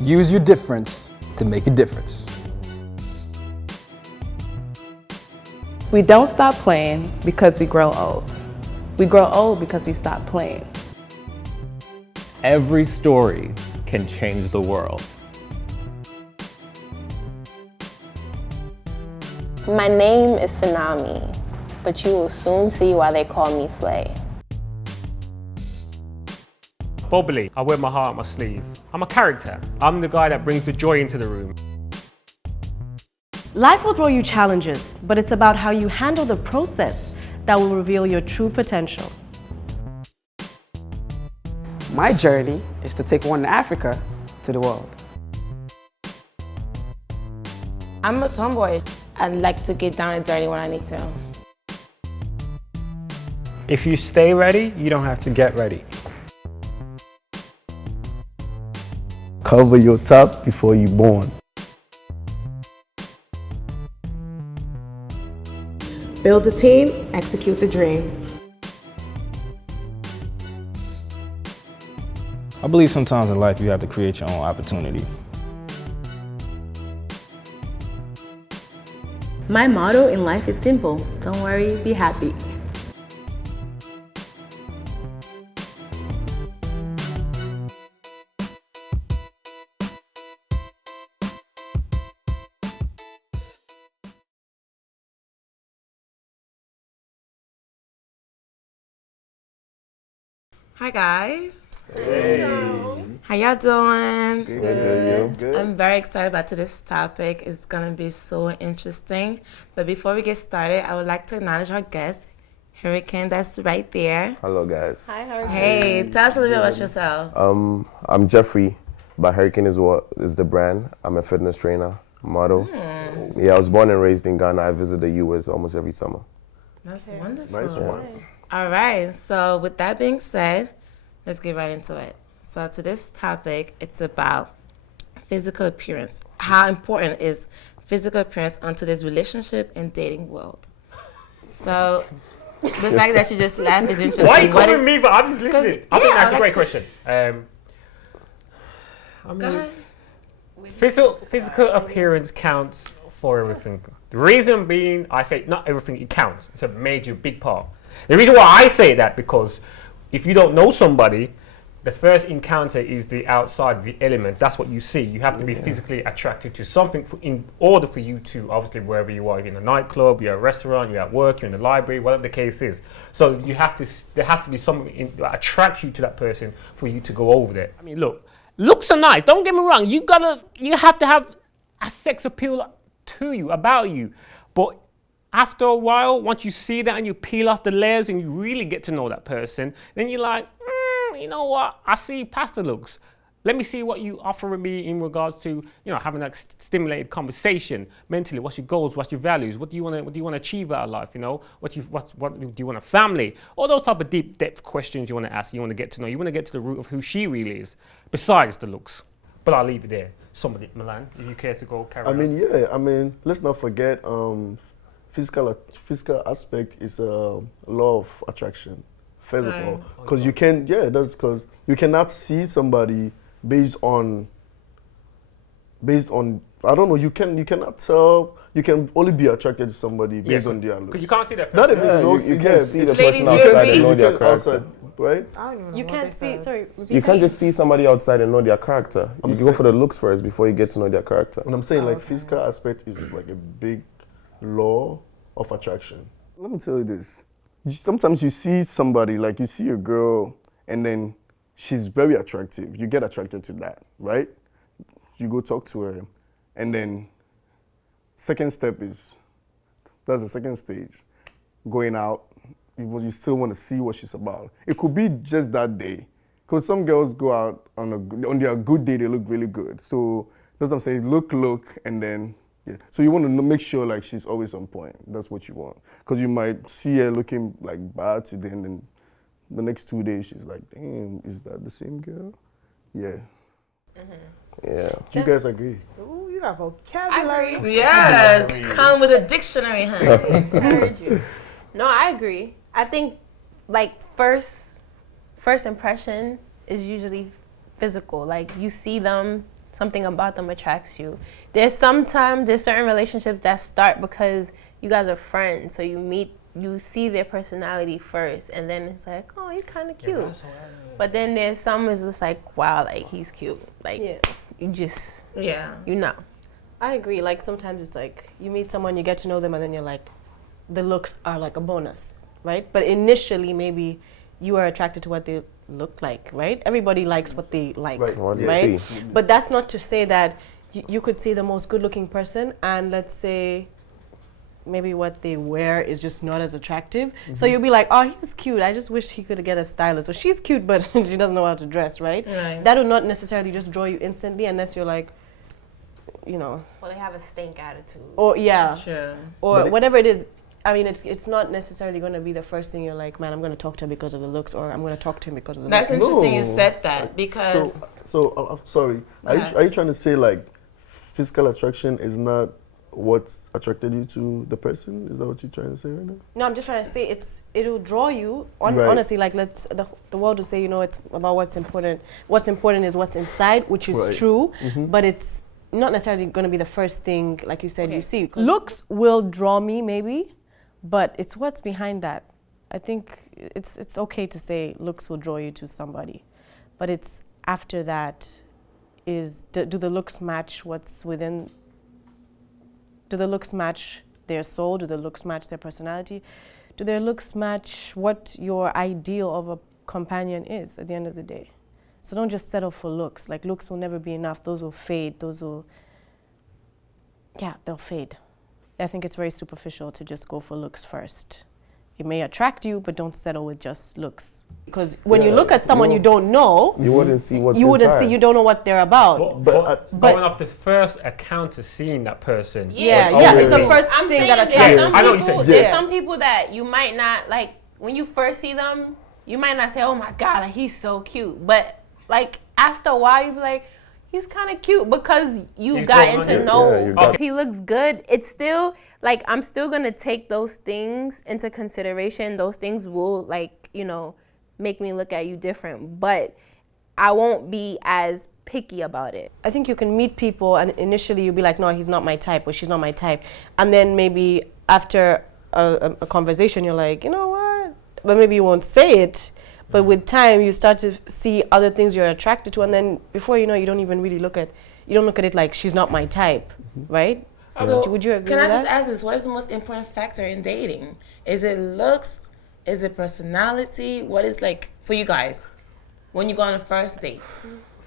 Use your difference to make a difference. We don't stop playing because we grow old. We grow old because we stop playing. Every story can change the world. My name is Tsunami, but you will soon see why they call me Slay. Bubbly, I wear my heart on my sleeve. I'm a character. I'm the guy that brings the joy into the room. Life will throw you challenges, but it's about how you handle the process that will reveal your true potential. My journey is to take one Africa to the world. I'm a tomboy. I like to get down and dirty when I need to. If you stay ready, you don't have to get ready. Cover your top before you're born. Build a team, execute the dream. I believe sometimes in life you have to create your own opportunity. My motto in life is simple. Don't worry, be happy. Hi guys. Hey. How y'all doing? Good. I'm very excited about today's topic. It's gonna be so interesting. But before we get started, I would like to acknowledge our guest, Hurricane, that's right there. Hello guys. Hi, Hurricane. Hey, tell us a little bit about yourself. I'm Jeffrey, but Hurricane is the brand. I'm a fitness trainer, model. Yeah, I was born and raised in Ghana. I visit the US almost every summer. That's wonderful. Nice one. All right, so with that being said, let's get right into it. So to this topic, it's about physical appearance. How important is physical appearance onto this relationship and dating world? So the fact that you just laugh is interesting. Why are you calling me? But I'm just listening. I think that's a great question. Go ahead. Physical appearance counts for everything. The reason being, I say not everything, it counts. It's a major, big part. The reason why I say that, because if you don't know somebody, the first encounter is the outside, the element. That's what you see. You have to be physically attracted to something in order for you to, obviously, wherever you are, you're in a nightclub, you're at a restaurant, you're at work, you're in the library, whatever the case is. So you have to, there has to be something that attracts you to that person for you to go over there. I mean, look, looks are nice. Don't get me wrong. You have to have a sex appeal to you, about you. But after a while, once you see that and you peel off the layers and you really get to know that person, then you're like, you know what? I see past the looks. Let me see what you offer me in regards to, having a stimulated conversation mentally. What's your goals? What's your values? What do you want to achieve out of life? What do you want a family? All those type of deep depth questions you want to ask. You want to get to know. You want to get to the root of who she really is, besides the looks. But I'll leave it there. Somebody, Milan, if you care to go carry on. Let's not forget. Physical aspect is a law of attraction, first of all, because because you cannot see somebody based on I don't know, you cannot tell. You can only be attracted to somebody based on their looks. Because you can't see that person. Not even looks. You can't see the Ladies, person you outside agree? and know their You can character. outside, right? I don't even know You what can't they see, said. sorry, repeat You can't that. just see somebody outside and know their character. You go for the looks first before you get to know their character. And I'm saying physical aspect is like a big law of attraction. Let me tell you this. Sometimes you see somebody, like you see a girl, and then she's very attractive. You get attracted to that, right? You go talk to her, and then that's the second stage. Going out, you still want to see what she's about. It could be just that day, because some girls go out on their good day, they look really good. So that's what I'm saying. Look, and then. Yeah. So you want to make sure like she's always on point. That's what you want. Because you might see her looking like bad today, and then the next 2 days she's like, damn, is that the same girl? Yeah. Yeah. Do you guys agree? Ooh, you got vocabulary. Yes, come with a dictionary, honey. I heard you. No, I agree. I think first impression is usually physical. Like you see them, something about them attracts you. There's certain relationships that start because you guys are friends, so you see their personality first, and then it's like, oh, you're kind of cute. But then there's some is just like, wow, like he's cute. Like you just, you know. I agree. Like sometimes it's like you meet someone, you get to know them, and then you're like, the looks are like a bonus, right? But initially, maybe you are attracted to what they look like, right? Everybody likes what they like, right? But that's not to say that you could see the most good-looking person, and let's say maybe what they wear is just not as attractive. So you'll be like, oh, he's cute. I just wish he could get a stylist. So she's cute, but she doesn't know how to dress, right? That will not necessarily just draw you instantly unless you're like, you know. Well, they have a stink attitude. Or Sure. or whatever it is. I mean, it's not necessarily going to be the first thing you're like, man, I'm going to talk to him because of the looks, or I'm going to talk to him because of the looks. That's interesting you said that, because... So sorry. Are you trying to say, like, physical attraction is not what attracted you to the person? Is that what you're trying to say right now? No, I'm just trying to say it'll draw you, honestly, like the world will say, you know, it's about what's important. What's important is what's inside, which is true, but it's not necessarily going to be the first thing, like you said, you see. Looks will draw me, maybe, but it's what's behind that. I think it's okay to say looks will draw you to somebody, but it's after that is, do the looks match what's within? Do the looks match their soul? Do the looks match their personality? Do their looks match what your ideal of a companion is at the end of the day? So don't just settle for looks. Like, looks will never be enough. Those will fade. They'll fade. I think it's very superficial to just go for looks first. It may attract you, but don't settle with just looks. Because when you look at someone you don't know, you wouldn't see what's inside. You don't know what they're about. But going off the first account of seeing that person. It's the first thing that attracts. I know what you said. There's some people that you might not, like, when you first see them, you might not say, oh my God, like, he's so cute. But, like, after a while, you be like, he's kind of cute, because you've gotten to know. If he looks good, it's still, like, I'm still going to take those things into consideration. Those things will, like, you know, make me look at you different. But I won't be as picky about it. I think you can meet people and initially you'll be like, no, he's not my type, or she's not my type. And then maybe after a conversation, you're like, you know what? But maybe you won't say it. But with time, you start to see other things you're attracted to, and then before you know, you don't even really look at it like she's not my type, right? So would you agree with that? Can I just ask this? What is the most important factor in dating? Is it looks? Is it personality? What is, like, for you guys when you go on a first date?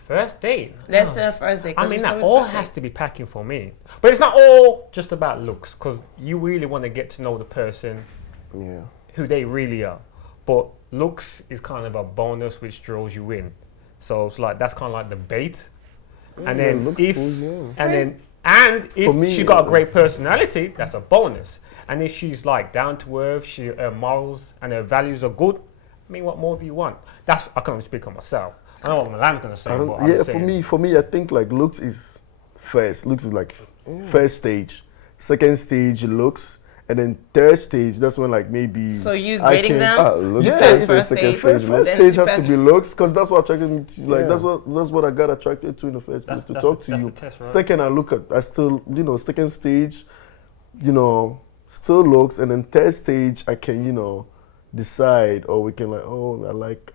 First date? Let's say a first date. I mean, that all has to be packing for me. But it's not all just about looks, because you really want to get to know the person, who they really are. But looks is kind of a bonus which draws you in. So it's like, that's kind of like the bait. And then if she got a great personality, that's a bonus. And if she's like down to earth, her morals and her values are good, I mean, what more do you want? I can only speak on myself. I know what Milan's gonna say. For me, I think like looks is first. Looks is like first stage. Second stage, looks. And then third stage, that's when like maybe. So you grading them? First stage has to be looks, because that's what attracted me to, like, that's what I got attracted to in the first place, to talk to you. Test, right? Second, second stage, still looks, and then third stage, I can, decide, or we can like, oh,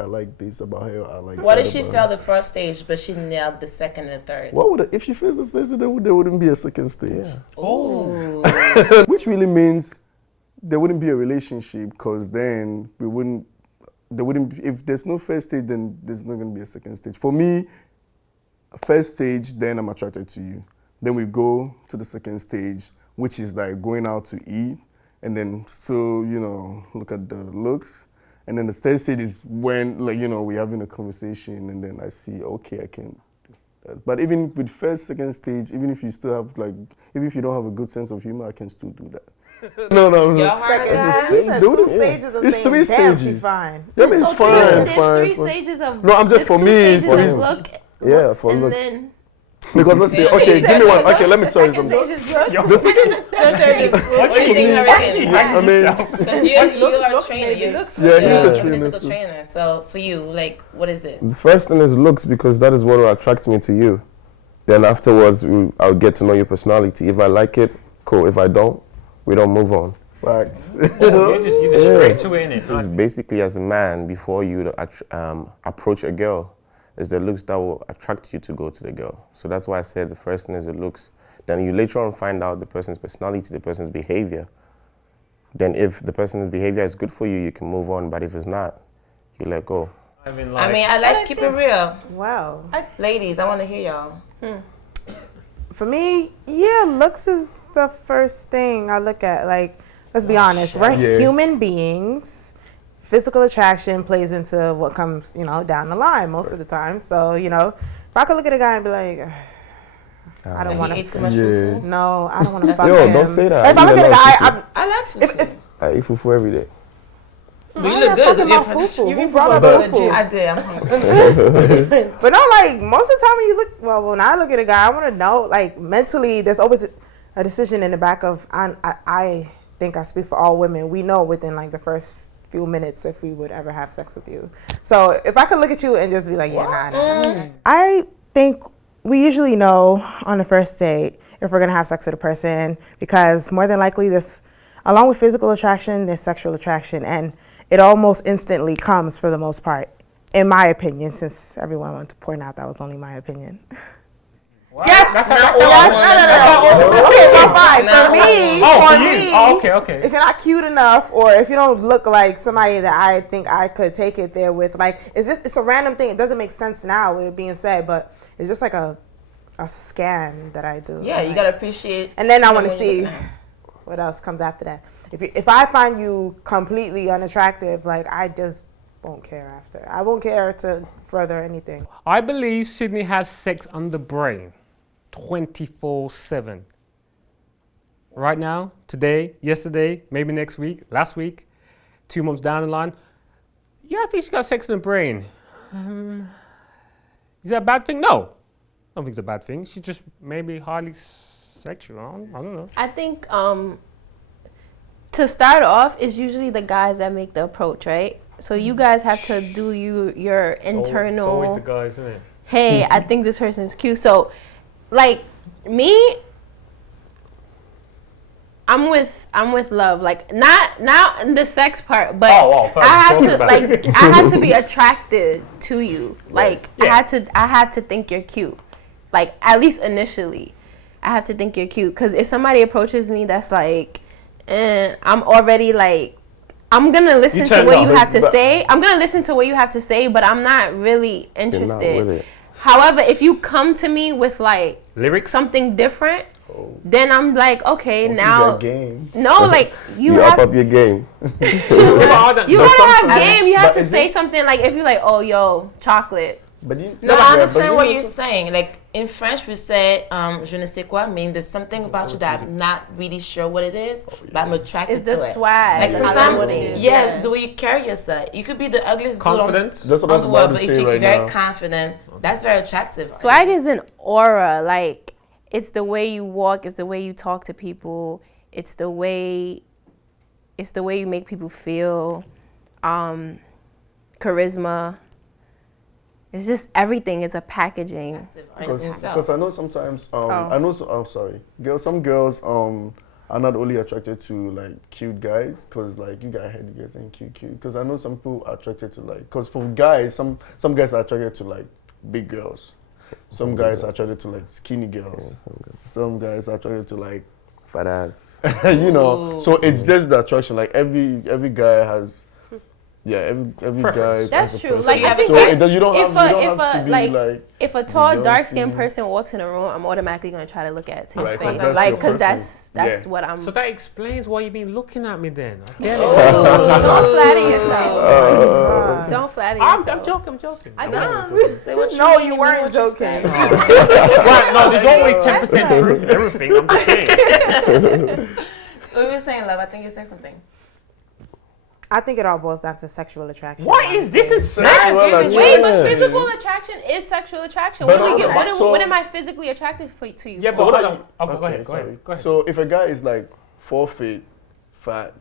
I like this about her. I like. What if she failed the first stage, but she nailed the second and third? If she fails the stage, then there wouldn't be a second stage. Yeah. Oh. Which really means there wouldn't be a relationship, because then if there's no first stage, then there's not going to be a second stage. For me, first stage, then I'm attracted to you. Then we go to the second stage, which is like going out to eat, and then still, look at the looks. And then the third stage is when, like, we're having a conversation, and then I see, okay, I can do that. But even with first, second stage, even if you still have, like, even if you don't have a good sense of humor, I can still do that. No. Y'all heard that? It's 3 stages. Fine. Yeah, I mean, it's fine. There's 3 stages of. No, I'm just for me. For look. Yeah, for look. Because let's say, okay, give me one. Okay, let me tell you something. This What do you think, Hurricane? I mean, Because you are a trainer. yeah, he's a trainer. Physical trainer. So for you, like, what is it? The first thing is looks, because that is what will attract me to you. Then afterwards, I'll get to know your personality. If I like it, cool. If I don't, we don't move on. Facts. You just straight to it, innit? It's basically, as a man, before you approach a girl, is the looks that will attract you to go to the girl. So that's why I said the first thing is the looks. Then you later on find out the person's personality, the person's behavior. Then if the person's behavior is good for you, you can move on. But if it's not, you let go. I like keep it real. Wow. Ladies, I want to hear y'all. For me, yeah, looks is the first thing I look at. Like, let's be honest, we're human beings. Physical attraction plays into what comes, down the line most of the time. So, if I could look at a guy and be like, I don't want to. No, I don't want to fuck him. Don't say that. If I look at a guy, I like fufu. I eat fufu every day. But you look good because you brought up fufu. I did. I'm hungry. But no, like most of the time when you look, when I look at a guy, I want to know, like mentally, there's always a decision in the back of. I think I speak for all women. We know within like the first few minutes if we would ever have sex with you. So if I could look at you and just be like, nah. I think we usually know on the first date if we're gonna have sex with a person, because more than likely along with physical attraction, there's sexual attraction, and it almost instantly comes for the most part, in my opinion, since everyone wanted to point out that was only my opinion. Yes. No. Okay, but fine. For me, okay. If you're not cute enough, or if you don't look like somebody that I think I could take it there with, like it's a random thing. It doesn't make sense now with it being said, but it's just like a scan that I do. Yeah, you gotta appreciate. And then I want to see what else comes after that. If I find you completely unattractive, like I just won't care after. I won't care to further anything. I believe Sydney has sex on the brain 24/7. Right now, today, yesterday, maybe next week, last week, 2 months down the line. Yeah, I think she got sex in the brain. Is that a bad thing? No. I don't think it's a bad thing. She's just maybe highly sexual. I don't know. I think to start off, it's usually the guys that make the approach, right? So you guys have to do your internal. It's always the guys, isn't it? Hey, I think this person is cute. So, like me, I'm with love. Like not in the sex part, but I had to be attracted to you. Like I had to think you're cute. Like at least initially, I have to think you're cute. Because if somebody approaches me that's like, I'm already like, I'm gonna listen to what you have to say. I'm gonna listen to what you have to say, but I'm not really interested. However, if you come to me with like lyrics, something different, then I'm like, okay, now. Game. No, like you up your game. You gotta have game. You have to say something like, if you're like, oh, yo, chocolate. But you. No, I understand what you're saying. Like in French, we say "je ne sais quoi," mean there's something about you that I'm not really sure what it is, but I'm attracted to it. It's the swag. Like sometimes, the way you carry yourself. You could be the ugliest confidence. dude on the world, but if you're very confident, that's very attractive. Swag is an aura. Like it's the way you walk. It's the way you talk to people. It's the way you make people feel. Charisma. It's just everything is a packaging. Because I know sometimes some girls are not only attracted to like cute guys, because like you got head guys and cute. Because I know some people are attracted to like, because for guys, some guys are attracted to like big girls. Some guys are attracted to like skinny girls. Some guys are attracted to like fat ass. So it's just the attraction. Like every guy has. Yeah, every guy. That's true. Like I think you don't have to be like if a tall, dark-skinned person walks in a room, I'm automatically gonna try to look at his face, like because that's what I'm. So that explains why you've been looking at me then. Don't flatter yourself. Don't flatter yourself. I'm joking. I know. No, you weren't joking. Right? No, there's only 10% truth in everything. I'm just saying. What were you saying, love? I think you said something. I think it all boils down to sexual attraction. What is this in sex? Wait, but physical attraction is sexual attraction. But What do we get? so- What am I physically attracted to you? Yeah, So but what hold are on. you- Oh, go okay, ahead. sorry. Go ahead. So if a guy is like 4 feet fat,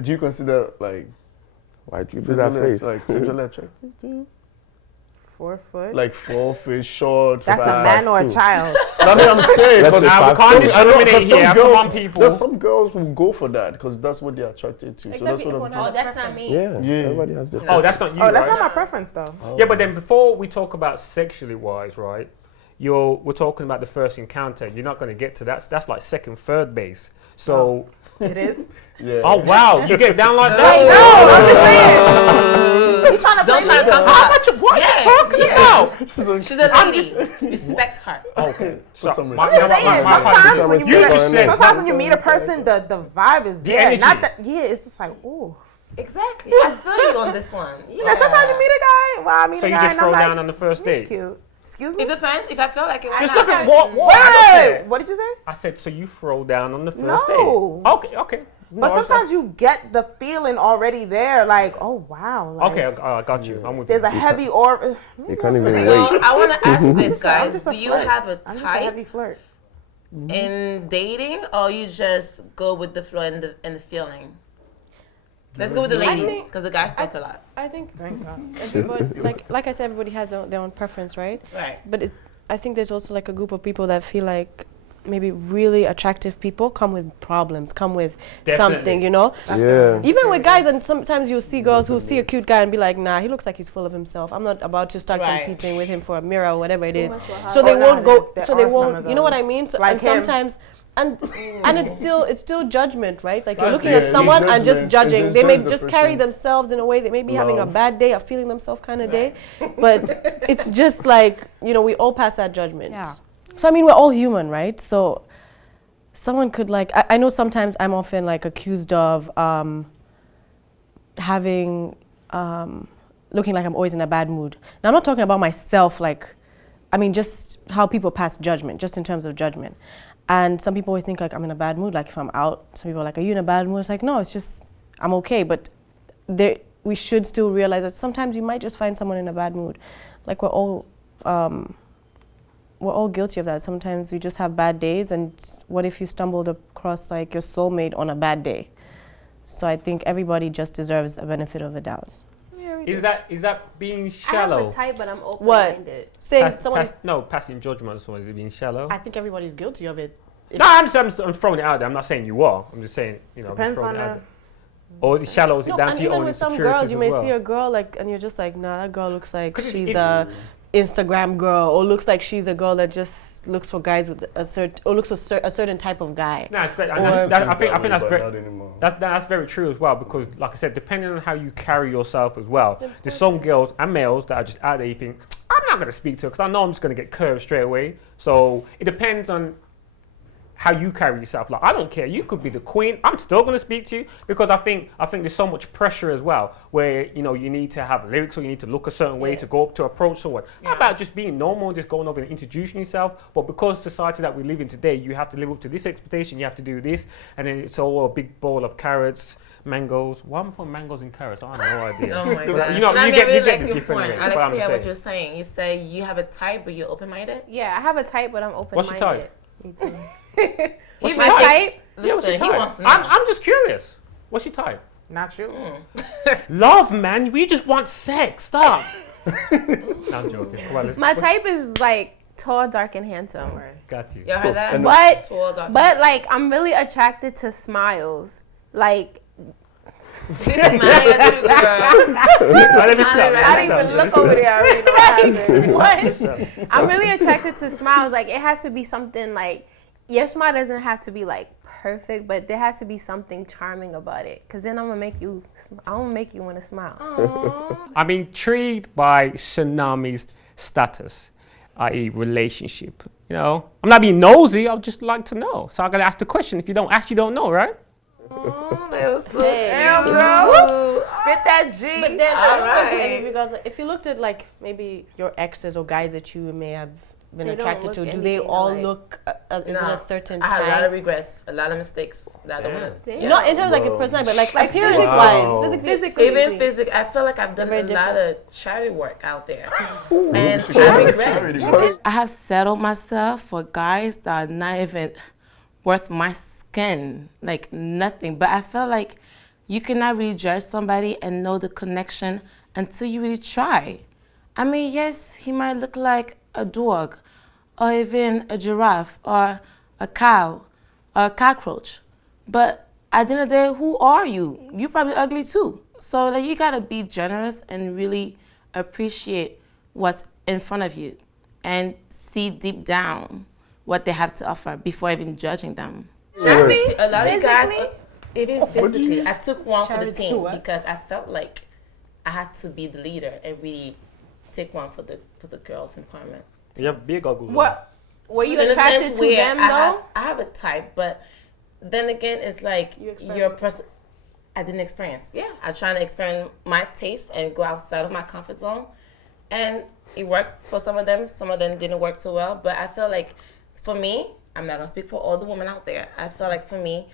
do you consider like Why'd you do that face? like sexually attracted to you? 4 foot. Like 4 feet short, That's fat. a man or a child. That's what I'm saying. Let's 'cause just I back can't to it. I know, 'cause discriminate here. I'm one people. There's some girls who go for that because that's what they're attracted to. So that's what I'm Oh, that's not me. Yeah, Yeah. everybody has their Oh, that's not you, Oh, that's right? not my preference though. Yeah, but then before we talk about sexually wise, right? We're talking about the first encounter. You're not going to get to that. That's like second, third base. So. It is. Yeah. Oh wow, you get down like that? No, I'm just saying. You trying to Don't play try me? to come How back. much? What Yeah, are you talking about? She's a lady. Respect her. Okay. For some reason. I'm just saying. Sometimes when you You meet just said- sometimes when you meet a person, the vibe is The there. energy. Not that. Yeah, it's just like ooh. Exactly. I feel you on this one. Yeah. Sometimes you meet a guy. Well, I meet So a you guy just and throw I'm down like, on the first he's date? cute. Excuse It me. depends. If I feel like it, why Just not? look at what? Wait, what did you say? I said, so you throw down on the first No. date? Okay. But sometimes you get the feeling already there, like, oh wow. Like, Okay, I got you. I'm with There's you. a heavy or. You can't even So wait. I want to ask this, I'm guys. just a Do you flirt. have a I'm just a type heavy flirt. in dating, or you just go with the flow and the feeling? Let's go with the ladies, because the guys talk a lot. I think Thank God. everybody, like I said, everybody has their own preference, right? Right. But I think there's also like a group of people that feel like maybe really attractive people come with problems, come with something, you know? Yeah. Even with guys, and sometimes you'll see girls who see a cute guy and be like, nah, he looks like he's full of himself. I'm not about to start Right. competing with him for a mirror or whatever it is. much will So they happen. won't go, There so they are some won't, of you know what I those. mean? So, Like and him. sometimes, and it's still judgment, right? Like you're That's looking it. at someone It's and just judgment. judging. It's They may judge the just carry person. themselves in a way. They may be having a Love. bad day, a feeling themselves kind of day, but it's just like, you know, we all pass that judgment. Yeah. So I mean, we're all human, right? So someone could like, I know sometimes I'm often like accused of having, looking like I'm always in a bad mood. Now I'm not talking about myself, like, I mean just how people pass judgment, just in terms of judgment. And some people always think like I'm in a bad mood, like if I'm out, some people are like, are you in a bad mood? It's like, no, it's just, I'm okay. But we should still realize that sometimes you might just find someone in a bad mood. Like we're all guilty of that. Sometimes we just have bad days, and what if you stumbled across like your soulmate on a bad day? So I think everybody just deserves a benefit of the doubt. Is that being I shallow? have a type, but I'm open-minded. Passing judgment on someone, is it being shallow? I think everybody's guilty of it. No, I'm throwing it out there. I'm not saying you are. I'm just saying, you know, I'm just Depends throwing on it out the. there. Or is shallow, is it down and to your even own with some insecurities girls, you as may well? see a girl like, and you're just like, nah, that girl looks like she's a Instagram girl, or looks like she's a girl that just looks for guys with a certain, or looks for a certain type of guy. No, it's very, Or- I think that's But very. not anymore. That's very true as well, because like I said, depending on how you carry yourself as well, there's some girls and males that are just out there, you think, I'm not going to speak to her because I know I'm just going to get curved straight away. So it depends on how you carry yourself. Like, I don't care, you could be the queen, I'm still going to speak to you, because I think there's so much pressure as well, where, you know, you need to have lyrics, or you need to look a certain way to go up to approach someone. How about just being normal, just going over and introducing yourself? But because society that we live in today, you have to live up to this expectation, you have to do this, and then it's all a big bowl of carrots, mangoes. Why am I putting mangoes and carrots? I have no idea. Oh my god. You know, So you that get really the like your different point. way, I but like I'm to hear saying. what you're saying. You say you have a type, but you're open-minded. Yeah, I have a type, but I'm What's open-minded. your type? Me too. He your might type? take- Yeah, what's your Listen, he type? wants to know. I'm just curious. What's your type? Not you. Love, man. We just want sex. Stop. No, I'm joking. Come on, let's My type is like tall, dark, and handsome. got you. Y'all heard that? But Tall, dark, but like I'm really attracted to smiles. Like this man is you, girl. Let me stop. I didn't even look over there. I already know what happened. what? I'm really attracted to smiles. Like it has to be something like your smile doesn't have to be like perfect, but there has to be something charming about it. Cause then I'm gonna make you want to smile. I'm intrigued by Tsunami's status, i.e. relationship. You know, I'm not being nosy, I'd just like to know. So I gotta ask the question. If you don't ask, you don't know, right? That was so Damn, bro. Spit that G. But then All I don't know if right. any of you guys, if you looked at like maybe your exes or guys that you may have been They don't attracted look to? Do they anything all alike. look? Is it a certain I had a lot of type? regrets, a lot of mistakes that I don't want to. Not in terms of like a personality, but like appearance Wow. wise, physically. Even physically, I feel like I've done Very a lot different. of charity work out there, and I regret. I have settled myself for guys that are not even worth my skin, like nothing. But I feel like you cannot really judge somebody and know the connection until you really try. I mean, yes, he might look like a dog, or even a giraffe, or a cow, or a cockroach. But at the end of the day, who are you? You're probably ugly too. So like, you gotta be generous and really appreciate what's in front of you and see deep down what they have to offer before even judging them. A lot of guys, even physically, I took one for the team because I felt like I had to be the leader and really take one for the girls' empowerment. You have big goggles. What? Were you In a attracted sense to where them though? I have a type, but then again, it's like your person. I didn't experience. Yeah, I was trying to experiment my taste and go outside of my comfort zone, and it worked for some of them. Some of them didn't work so well. But I feel like, for me, I'm not gonna speak for all the women out there. I feel like for me,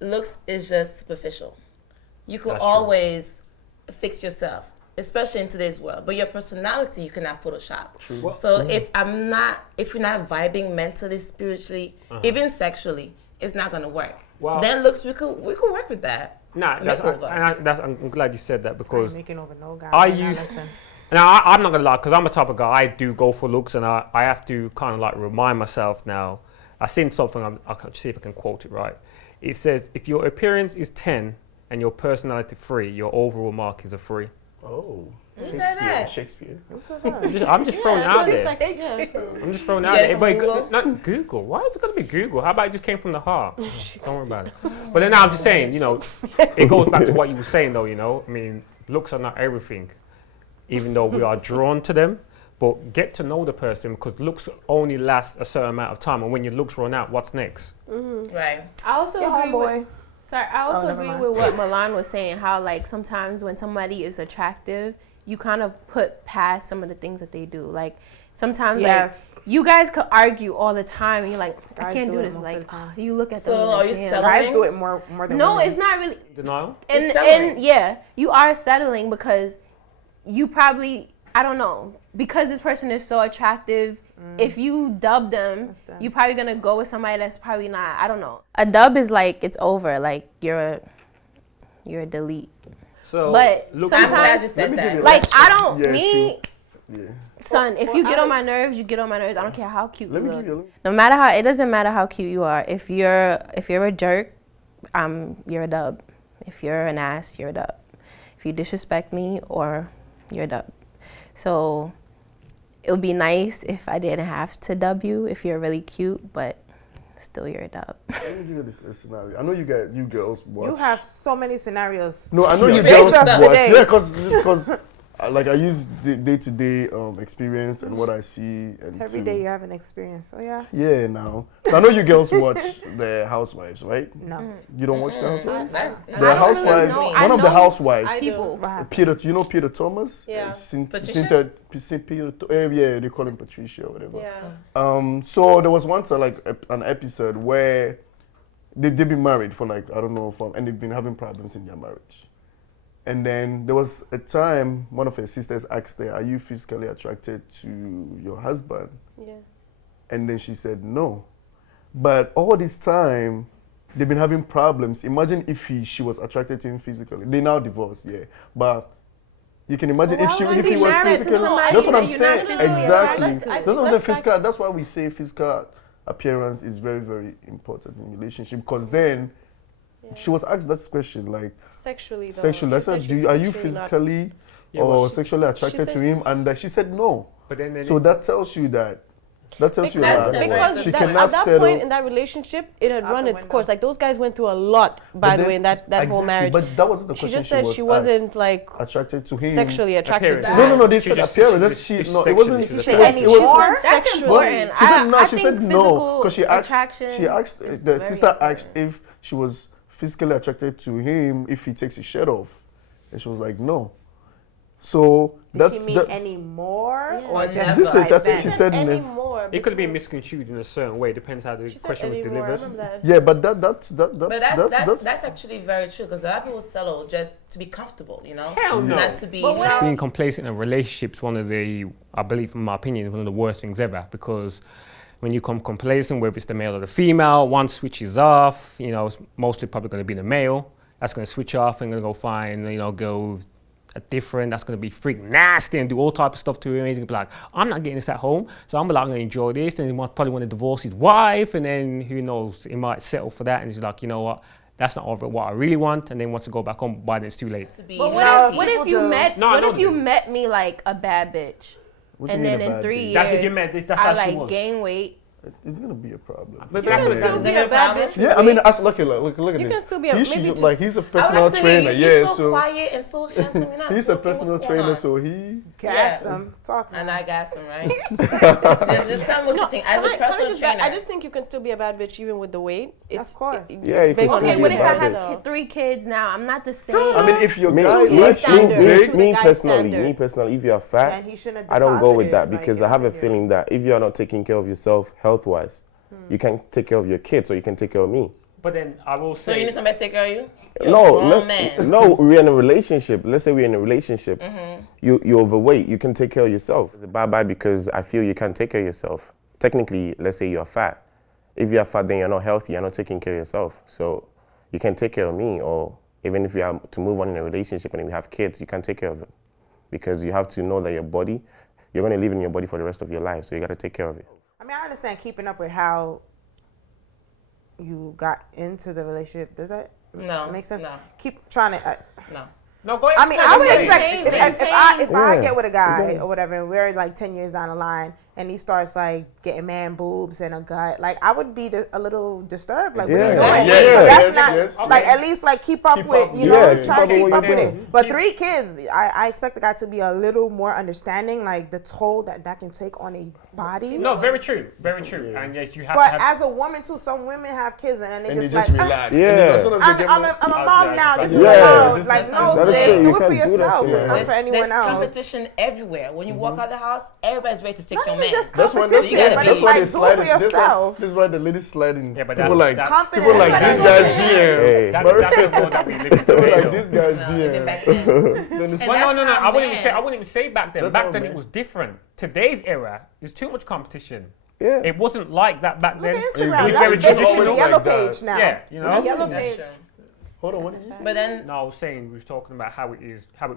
looks is just superficial. You could always fix yourself, especially in today's world. But your personality, you cannot Photoshop. True. So if you're not vibing mentally, spiritually, even sexually, it's not gonna work. Wow. Then looks, we could work with that. Nah, I'm glad you said that because Making over no guy. I use. Now I'm not gonna lie, because I'm a type of guy. I do go for looks, and I have to kind of like remind myself now. I seen something. I can see if I can quote it right. It says, if your appearance is 10 and your personality 3, your overall mark is a 3. Oh. Who said that? Shakespeare. I'm just throwing it out there. I'm just throwing it out there. But Google? not Google. Why is it going to be Google? How about it just came from the heart? Don't worry about it. But then I'm just saying, you know, it goes back to what you were saying though, you know. I mean, looks are not everything, even though we are drawn to them. But get to know the person, because looks only last a certain amount of time. And when your looks run out, what's next? Right. I also agree with. Sorry, I also agree mind. with what Milan was saying. How like sometimes when somebody is attractive, you kind of put past some of the things that they do. Like sometimes, like you guys could argue all the time, and you're like, I can't do this. Like you look at them. So are you settling? Guys do it more than No, women. it's not really. Denial? And yeah, you are settling because you probably, I don't know, because this person is so attractive. If you dub them, you're probably gonna go with somebody that's probably not. I don't know. A dub is like it's over. Like you're a delete. So, but sometimes, like I don't son. If you get on my nerves, you get on my nerves. I don't care how cute you look. No matter how, it doesn't matter how cute you are. If you're a jerk, you're a dub. If you're an ass, you're a dub. If you disrespect me, or you're a dub. So it would be nice if I didn't have to dub you if you're really cute, but still you're a dub. Let me give you this scenario. I know you girls watch. You have so many scenarios. No, I know you girls watch. Yeah, because like I use the day-to-day experience and what I see. And Every day you have an experience. So yeah. Yeah, now. I know you girls watch the Housewives, right? No. You don't watch the Housewives? The The Housewives. One of the Housewives. People. Peter, you know Peter Thomas? Yeah. Patricia? Yeah, they call him Patricia or whatever. Yeah. So there was once an episode where they've been married for like, I don't know, and they've been having problems in their marriage. And then there was a time one of her sisters asked her, are you physically attracted to your husband? Yeah. And then she said no. But all this time, they've been having problems. Imagine if she was attracted to him physically. They now divorced, yeah. But you can imagine if he was physically. That's what I'm saying. Exactly. That's what I'm saying. Physical. That's why we say physical appearance is very, very important in relationship, because then she was asked that question like sexually. I said, are you physically or sexually attracted to him? And she said no. But then so that tells you that. That tells you because she at cannot that settle. point in that relationship, it had run its course. Like those guys went through a lot, by the way, in that whole marriage. But that wasn't the question. She just said she wasn't like attracted to him. Sexually attracted to him. No. They said appearance. It wasn't. She said any more. That's important. She said no. She said no because she asked. The sister asked if she was physically attracted to him if he takes his shirt off, and she was like no. So Did she mean any more or just This like I think then? she said any never. more. It could be misconstrued in a certain way. Depends how the question was delivered. Yeah, but that's But that's actually very true because a lot of people settle just to be comfortable, you know? Hell no. Not to be. Being complacent in a relationship is one of the, I believe, in my opinion, one of the worst things ever because when you come complacent, whether it's the male or the female, one switches off, you know, it's mostly probably going to be the male. That's going to switch off and going to go find, you know, go a different, that's going to be freaking nasty and do all type of stuff to him. He's going to be like, I'm not getting this at home, so I'm going to enjoy this. Then he probably want to divorce his wife, and then who knows, he might settle for that. And he's like, you know what, that's not what I really want. And then wants to go back home, but then it's too late. But what if you met me like a bad bitch, and then in 3 years, that's what you meant. That's I how she like was. gain weight? It's gonna be a problem. You can still be a bad bitch. Yeah, I mean, look at this. You can still be a he's a personal trainer. You're so quiet and so handsome. You're not he's a personal trainer, so he gassed him. Talking. And I gassed him, right? just tell me what you think. As a personal trainer, I just think you can still be a bad bitch even with the weight. Of course. Yeah, you can still Okay, be what a if I bad have bitch. 3 kids now? I'm not the same. I mean, if your Me personally, if you're fat, Then he shouldn't have I don't go with that deposited, because like, I have a every feeling that if you're not taking care of yourself health-wise, you can take care of your kids or you can take care of me. But then I will say... So you need somebody to take care of you? You're No, a grown man. no, we're in a relationship. Let's say we're in a relationship. You're overweight. You can take care of yourself. It's a bye-bye because I feel you can't take care of yourself. Technically, let's say you're fat. If you're fat, then you're not healthy. You're not taking care of yourself. So you can take care of me, or even if you are to move on in a relationship and we have kids, you can take care of them. Because you have to know that your body, you're going to live in your body for the rest of your life. So you got to take care of it. I mean, I understand keeping up with how you got into the relationship. Does that make sense? No. Keep trying to. No. No, go ahead. I mean, I would expect if I Yeah. get with a guy or whatever, and we're like 10 years down the line, and he starts like getting man boobs and a gut, like I would be a little disturbed. Like, what are you doing? Yes, That's not like at least like keep up with, you know, try to keep up with it. But 3 kids, I expect the guy to be a little more understanding, like the toll that can take on a body. No, very true, very true. And yes, you have But to have... as a woman too, some women have kids and then they just like, relax. Yeah. I'm a mom now. This is Yeah. allowed. Like, no, That's sis, true. do You it for can't do that yourself, shit. not for anyone There's else. competition everywhere. When you walk out the house, everybody's ready to take Not your even man. just That's why competition, but it's like, do it for yourself. This is why the ladies sliding. Yeah, but people like Confidence. people like this guy's DM. Hey. That's the world that we live in People today, like though. this guy's Even DM. back then. Mm. Well, no. not I wouldn't men. even say back then. That's Back not then men. it was different. Today's era, there's too much competition. Yeah. It wasn't like that back Look then. at It Instagram. was That's very basically the traditional. yellow like that. page now. Yeah, you know. Yellow That's page. true. Hold on, what did you say? But then, No, I was saying we was talking about how it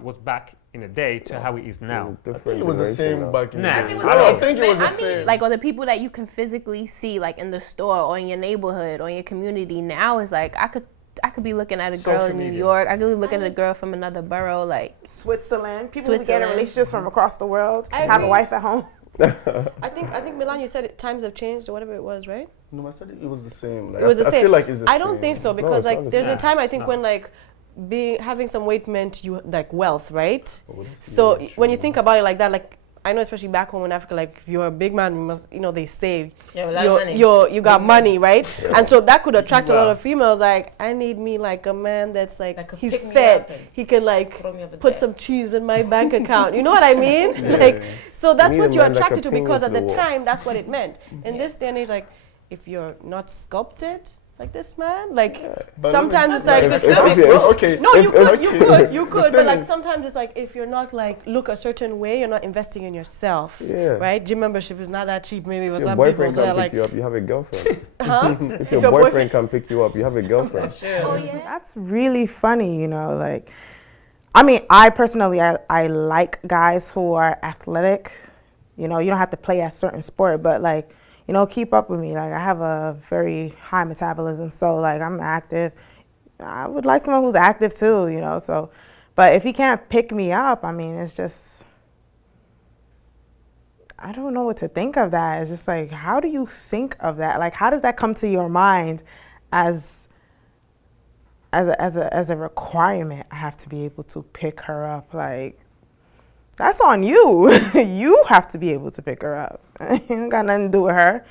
was back in the day to how it is now. I think it was the same back in the Nah. day. I think it was I don't the think it was the I mean, same. like, or the people that you can physically see, like in the store or in your neighborhood or in your community. Now is like I could be looking at a girl Social in New media. York. I could be looking at a girl from another borough. Like, Switzerland. People who get in Switzerland. relationships from across the world, I have a agree. wife at home. I think Milan, you said times have changed or whatever it was, right? No, I said it was the same. Like, It was the I same. feel like it's the same. I don't think so because it's not like the there's a same. time I think No. when like having some weight meant you like wealth, right? Oh, that's So really when you true. think about it like that, like I know especially back home in Africa, like if you're a big man, you must, you know, they say you have a lot of money. you got money, right? And so that could attract a lot Wow. of females. Like I need me like a man that's like That could he's pick me fed, up and he can like throw me over put there. some cheese in my bank account. You know what I mean? Like so that's Need what a you're man that attracted to can ping because us at to the the wall. time that's what it meant. In this day and age, like if you're not sculpted like this man, like But sometimes it's like okay. no, you could, okay. you could, but like sometimes it's like if you're not like look a certain way, you're not investing in yourself, Yeah. right? Gym membership is not that cheap, maybe for If your some people. boyfriend So they're can pick like, you up, you have a girlfriend. huh? If your boyfriend can pick you up, you have a girlfriend. oh yeah. That's really funny, you know, like, I mean, I personally, I like guys who are athletic. You know, you don't have to play a certain sport, but like, you know, keep up with me. Like, I have a very high metabolism, so like, I'm active. I would like someone who's active too, you know, so, but if he can't pick me up, I mean, it's just, I don't know what to think of that. It's just like, how do you think of that? Like, how does that come to your mind as a requirement? I have to be able to pick her up. Like, that's on you. You have to be able to pick her up. It ain't got nothing to do with her.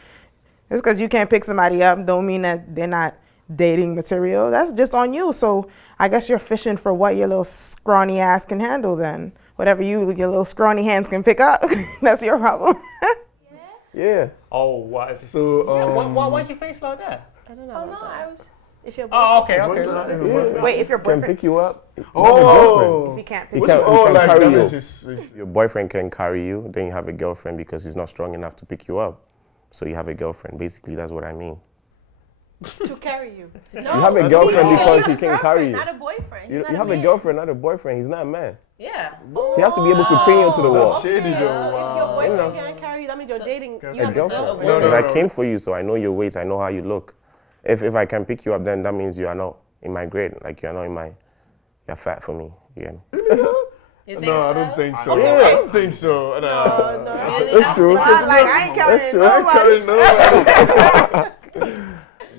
Just because you can't pick somebody up don't mean that they're not dating material. That's just on you. So I guess you're fishing for what your little scrawny ass can handle then. whatever your little scrawny hands can pick up, that's your problem. Yeah. Oh, what? Is So, why's your face like that? I don't know. Oh no, I was just. If you're Oh, okay. Yeah. Wait, if your Can boyfriend pick you up. Oh. if he can't He pick can, you up. he can like carry that you. is Your boyfriend can carry you, then you have a girlfriend because he's not strong enough to pick you up. So you have a girlfriend. Basically, that's what I mean. to carry you. No, You have a girlfriend you because have he a can carry girlfriend, you. Not a boyfriend. You You're not have a man. girlfriend, not a boyfriend. He's not a man. Yeah. He has to be able to pin you to the wall. That's shady So though. if your boyfriend know. can't carry you, that means you're dating. You A have girlfriend. No, Because no, I no. came for you, so I know your weight. I know how you look. If I can pick you up, then that means you are not in my grade. Like you are not in my. You're fat for me. You get me? No, I don't think so. Yeah. I don't think so. No. It's true. I ain't counting I nobody. ain't nobody.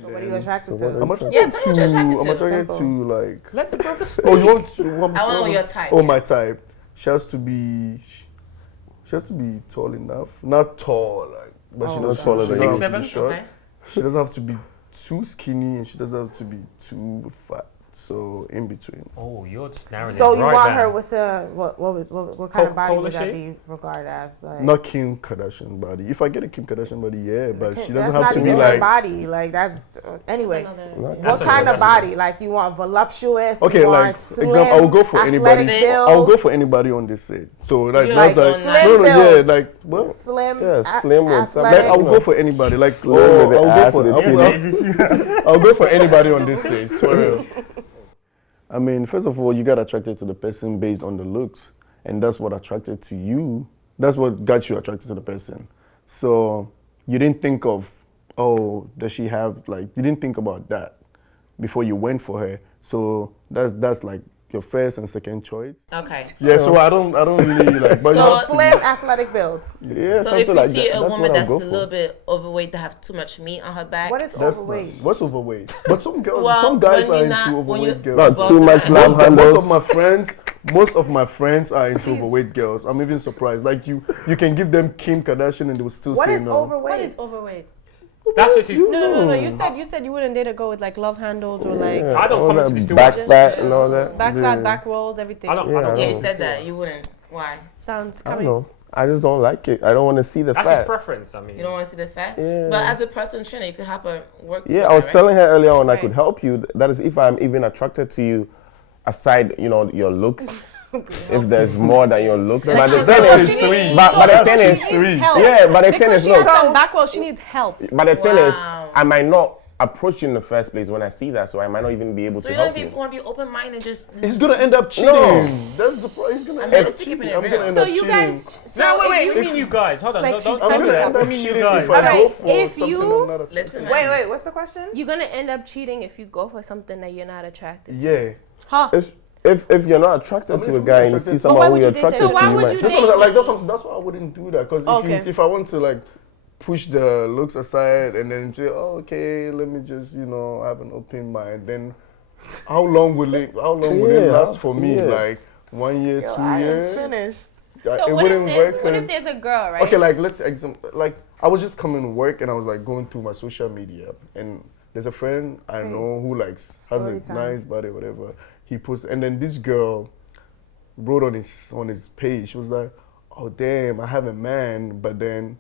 What are you attracted to? I'm attracted Yeah, tell me what you're attracted Oh, I'm to. attracted Simple. to like. Let the brother speak. Oh, you want to? I want to know your type. Oh, my type. She has to be. She has to be tall enough. Not tall, like, but she doesn't. taller She than doesn't you. have to be 6'7"? short. Okay. She doesn't have to be too skinny, and she doesn't have to be too fat. So in between. Oh, you're just narrowing So it you right want down. her with a what kind of body Coca-Cola would that shape? be regarded as? Like, Not Kim Kardashian body. If I get a Kim Kardashian body, yeah, but she doesn't that's have not to be even her like. body. Like that's anyway. What That's kind another- of body? Like you want voluptuous? Okay, you like want slim, example, I will go for anybody. athletic build, I'll go for anybody on this set. So like You that's like like slim no, build. yeah, like what? slim, Yeah, slim with some- Like athletic. I will go for anybody. Like Slim with the ass I'll and the titties. I'll go for anybody on this set. For real. I mean, first of all, you got attracted to the person based on the looks, and that's what attracted to you. That's what got you attracted to the person. So you didn't think of, oh, does she have like? You didn't think about that before you went for her. So that's like your first and second choice. Okay. Yeah. So I don't really like. But you So have to slim, athletic build. be- yeah, So something if you like see that. a That's woman what I'll that's go a for. little bit overweight that have too much meat on her back, What is That's overweight? not, what's overweight? But some girls, Well, some guys when are you're not- into when you- overweight girls. Not too much Most lamb Most handles. of my friends are into overweight girls. I'm even surprised. Like you can give them Kim Kardashian and they will still What say is no. overweight? What is overweight? That's what you. No. You said you wouldn't date a girl with like love handles or like I don't all come that to this to back watch. fat and all that. back Yeah. flat, back rolls, everything. I don't. Yeah, I don't. yeah, you know. said that you wouldn't. Why? Sounds I don't coming. know. I just don't like it. I don't want to see the That's his fat. preference. I mean. You don't want to see the fat? Yeah. But as a personal trainer, you could help her work. Yeah, with I was her, right? telling her earlier on I Right. could help you. That is if I'm even attracted to you, aside, your looks. If there's more than your looks. But the thing That's is, stage three. but the That's thing is, stage three. Help. yeah, but the thing Because is, she has look, some back rolls, she needs help. but the thing is, Wow. I might not approach you in the first place when I see that, so I might not even be able So to you don't help even you. want to be open-minded and just. He's gonna end up cheating. No. That's the problem. He's gonna I end mean, up it's keeping cheating. it I'm real. gonna end So up you cheating. guys. So No, wait. if What do you mean, you guys? Hold on. Like Don't she's- don't I'm gonna tell end me up what you cheating guys. if I Alright, go for if something you- I'm not attracted Listen, to. Wait, what's the question? You're gonna end up cheating if you go for something that you're not attracted to. Yeah. Huh? If you're not attracted I mean, to if a I'm guy not and you attracted see to- But why someone who would you're you date attracted him? to, So why you would might. you That's date what I'm like. him? That's why I wouldn't do that. Because Okay. if I want to like push the looks aside and then say, oh, okay, let me just have an open mind, then how long would it Yeah, last for me? yeah. Like 1 year, 2 years? Finished. So It what wouldn't if work. there's what if 'cause- there's a girl, right? Okay, like like I was just coming to work and I was like going through my social media and there's a friend I know who has Story a time. nice body, whatever. He posted, and then this girl wrote on his page. She was like, "Oh damn, I have a man, but then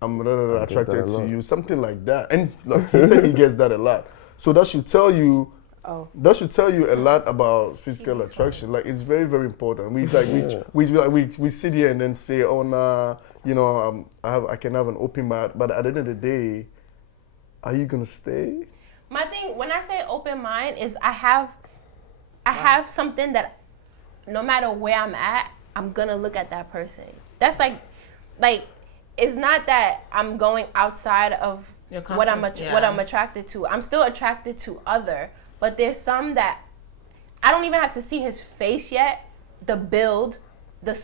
I'm attracted to you," something like that. And like he said, he gets that a lot. So that should tell you. That should tell you a lot about physical attraction. Like it's very, very important. We sit here and then say, "Oh nah, I can have an open mind," but at the end of the day, are you gonna stay? My thing when I say open mind is I have something that no matter where I'm at, I'm gonna look at that person. That's like it's not that I'm going outside of Your what I'm comfort, yeah. what I'm attracted to. I'm still attracted to other, but there's some that I don't even have to see his face yet. The build, the